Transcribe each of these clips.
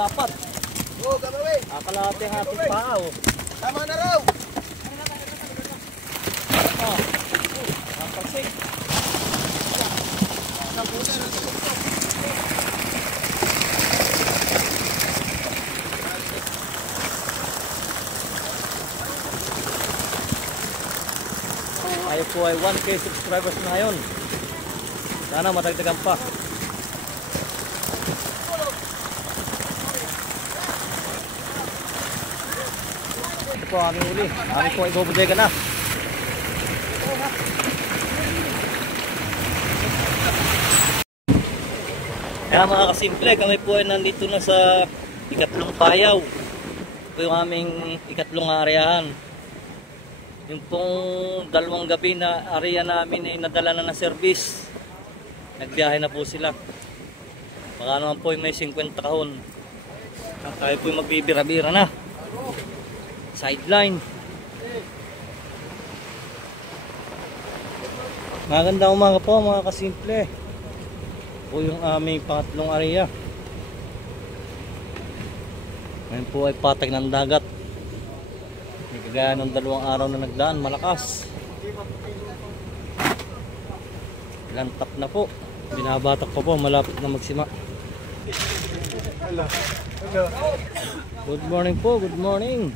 malalapat. Oo, gamawi. Kakalahati ang ating paa, oh. Tama na raw. Oh. Ang pagsik. Tayo po ay 1K subscribers na ngayon. Sana matagdagan pa. Ito po ang aming uli. Aming po ay bubudega na. Kaya mga kasimple, kami po ay nandito na sa ikatlong payaw. Ito yung aming ikatlong areahan. Yung pong dalawang gabi na area namin ay nadala na ng service. Nagbiyahe na po sila. Baka naman po may 50 kahon. Tayo po magbibira-bira na. Sideline. Magandang umaga po mga kasimple. Po yung aming pangatlong area. Ngayon po ay patag ng dagat. Kagaya ng dalawang araw na nagdaan, malakas. Lantap na po. Binabatak pa po, malapit na magsima. Hello. Hello. Good morning po, good morning.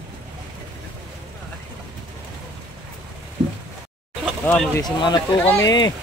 Magsisima na po kami.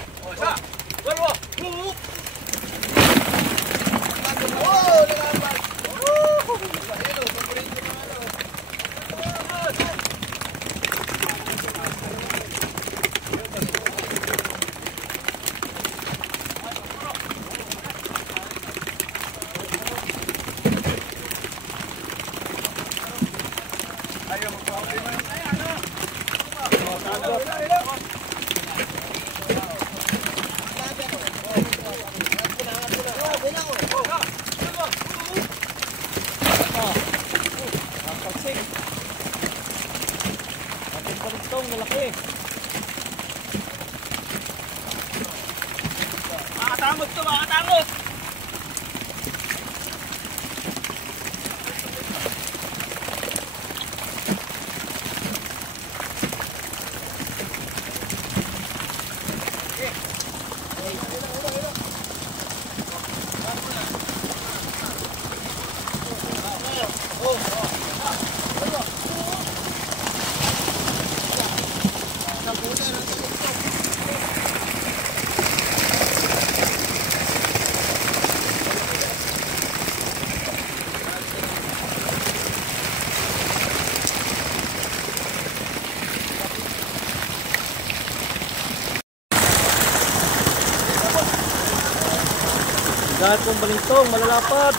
Malaki. Makatangos to, makatangos. Dahil pong balintong, malalapad.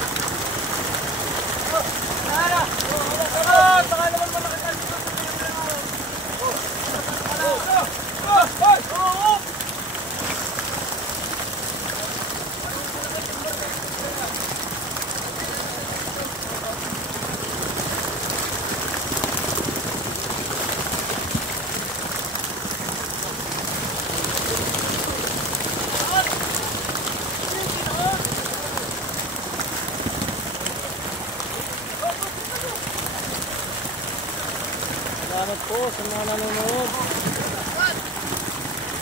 Salamat po sa mga nanonood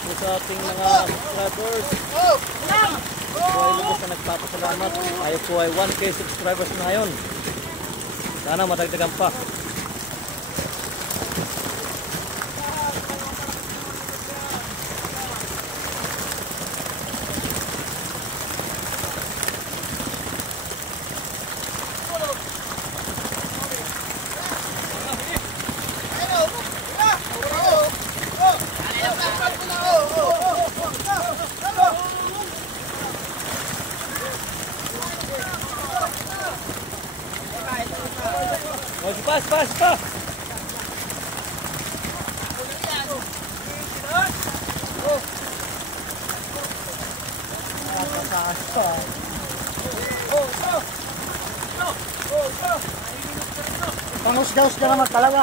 po sa ating mga subscribers. Po ay lubos na nagpapasalamat. Tayo po ay 1K subscribers na ngayon. Sana matagdagan pa. Pas. Pangusga-usga naman talaga.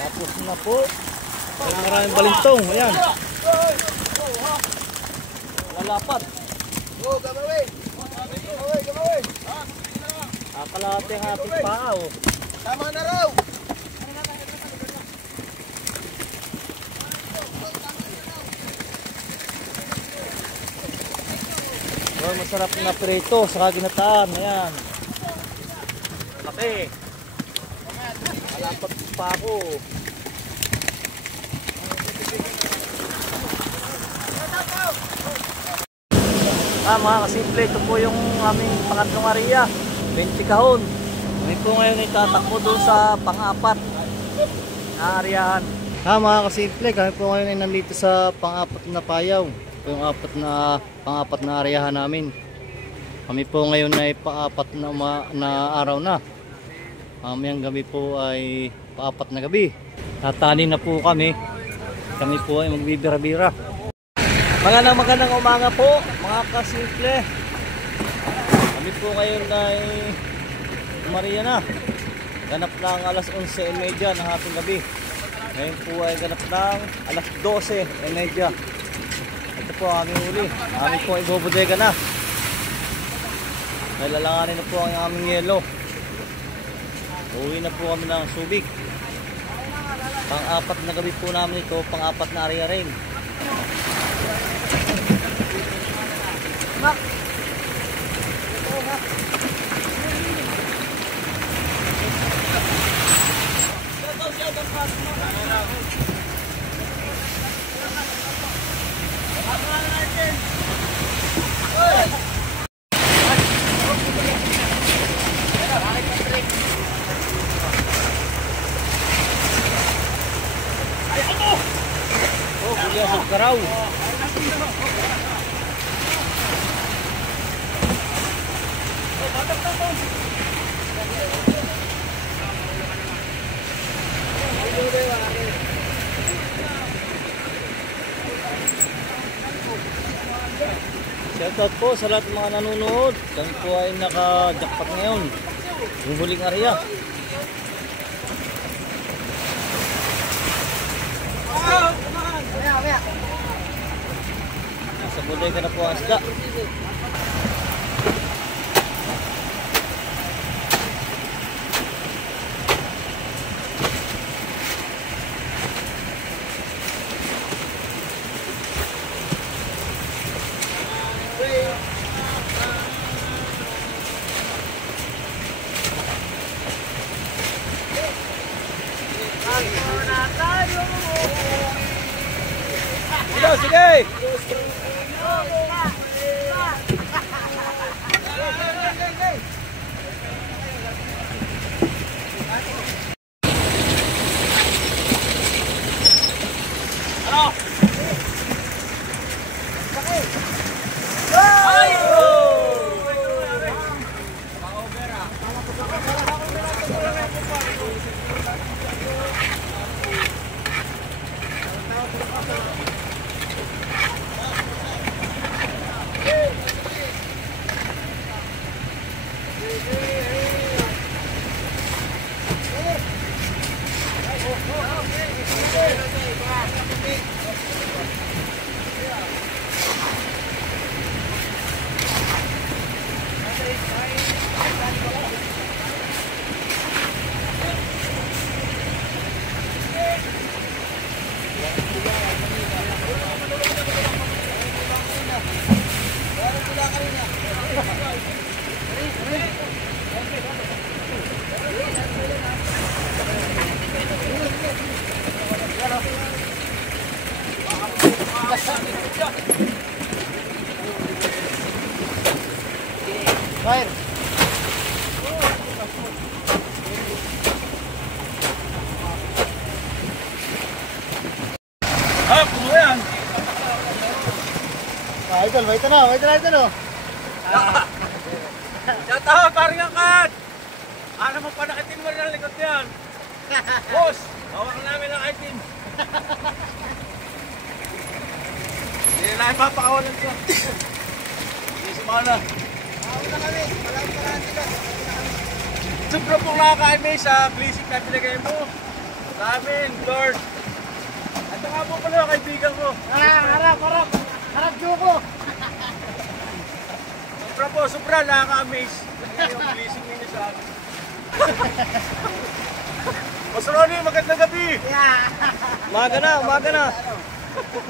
Tapos na po. Maraming balintong. Ayan. Lalapat. Oh, gamawin. Gamawin. Kalahati ang ating paa. Oh. Tama na raw. Oh, masarap na prito sa ginataan. Ayan. Laki. Lalapat pa ako. Mga kasimple, ito po yung aming pangatlong area, 20 kahon. Kami po ngayon ay tatakbo doon sa pang-apat na areahan. Mga kasimple, kami po ngayon ay nandito sa pang-apat na payaw. Ito yung pang-apat na areahan namin. Kami po ngayon ay pa-apat na araw na. Mamayang gabi po ay pa-apat na gabi. Tatani na po kami. Kami po ay magbibira-bira. Magandang umaga po mga kasimple. Kami po ngayon ay Maria na. Ganap ng alas 11:30 ng ating gabi. Ngayon po ay ganap ng alas 12:30. Ito po ang aming huli. Kami po ay bubodega na. Nalalanganin na po ang aming yelo. Uwi na po kami ng Subic. Pang-apat na gabi po namin ito. Pang-apat na area rin. Oh, kuya sa karaw. Shoutout po sa lahat ng mga nanonood. Kami po ay naka-jackpot ngayon. Yung huling area. Nasa bodega na po ang isda. Sige! Ano? Fire. Ah, puno yan. Idol, wait na, idol. Shoutout, parang angkat. Ano mo pa nakitin mo na likod yan? Boss, hawak namin ang item. Hindi na ipapakawalan siya. Hindi sumana. Sobra pong nakakaimay sa blessing na pinagay mo. Sa amin, Lord. At nga po pala, kaibigan ko. Harap Joko. Sobra nakaka-amaze. Yung blessing ninyo sa amin. Boss Ronnie, magandang gabi. Umaga na. Umaga na.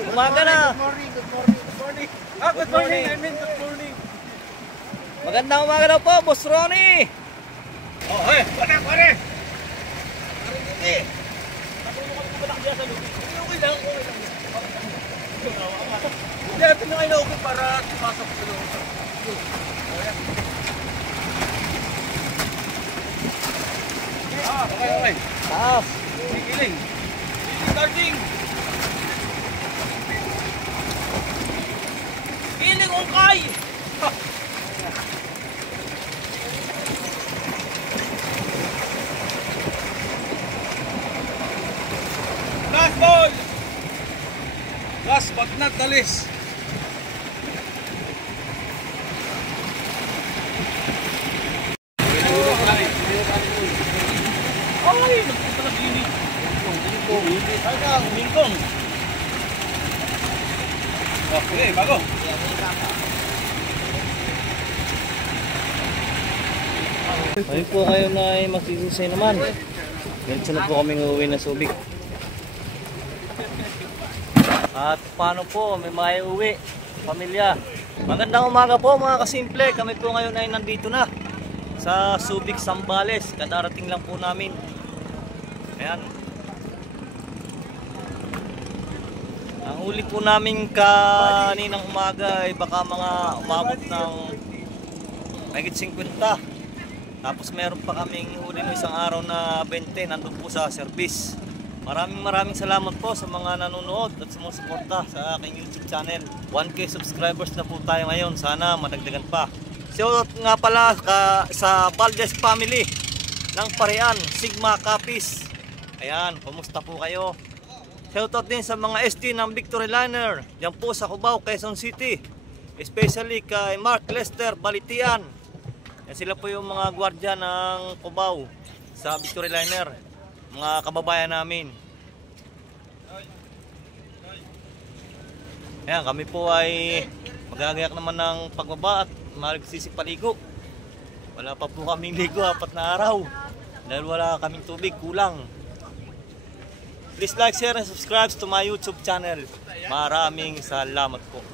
Good morning. Good morning. I mean, good morning. Magandang umaga daw po, Boss Ronnie. Oh, hey, pare. Hindi. Natulog kami ba nakadiya sa loob? Okay lang. Hindi, pinakay na ako para tumasok sa loob. Okay. Taas. Giling. Starting. Giling ungkay. Last ball. Last but not the least. Ay, nagpapala giling. Lingkong. Okay, bago. Ayun po kayo na ay magsisusay naman. Ganito na po kaming uuwi na Subic. At paano po, may mga uwi, pamilya. Magandang umaga po mga kasimple. Kami po ngayon ay nandito na sa Subic, Zambales. Kadarating lang po namin. Ayan. Ang huli po namin kaninang umaga ay baka mga umabot ng mahigit 50. Tapos meron pa kaming huli ng isang araw na 20 nandun po sa service. Maraming salamat po sa mga nanonood at sumusuporta sa aking YouTube channel. 1K subscribers na po tayo ngayon. Sana madagdagan pa. So nga pala sa Valdez family ng Parian, Sigma Capiz. Ayan, kumusta po kayo? Shoutout din sa mga ST ng Victory Liner diyan po sa Cubao, Quezon City. Especially kay Mark Lester Balitian. Yan sila po yung mga gwardiya ng Cubao sa Victory Liner. Mga kababayan namin. Ayan, kami po ay magagayak naman ng pagbaba at magsisipaligo. Wala pa po kaming ligo 4 na araw dahil wala kaming tubig, kulang. Please like, share, and subscribe to my YouTube channel. Maraming salamat po.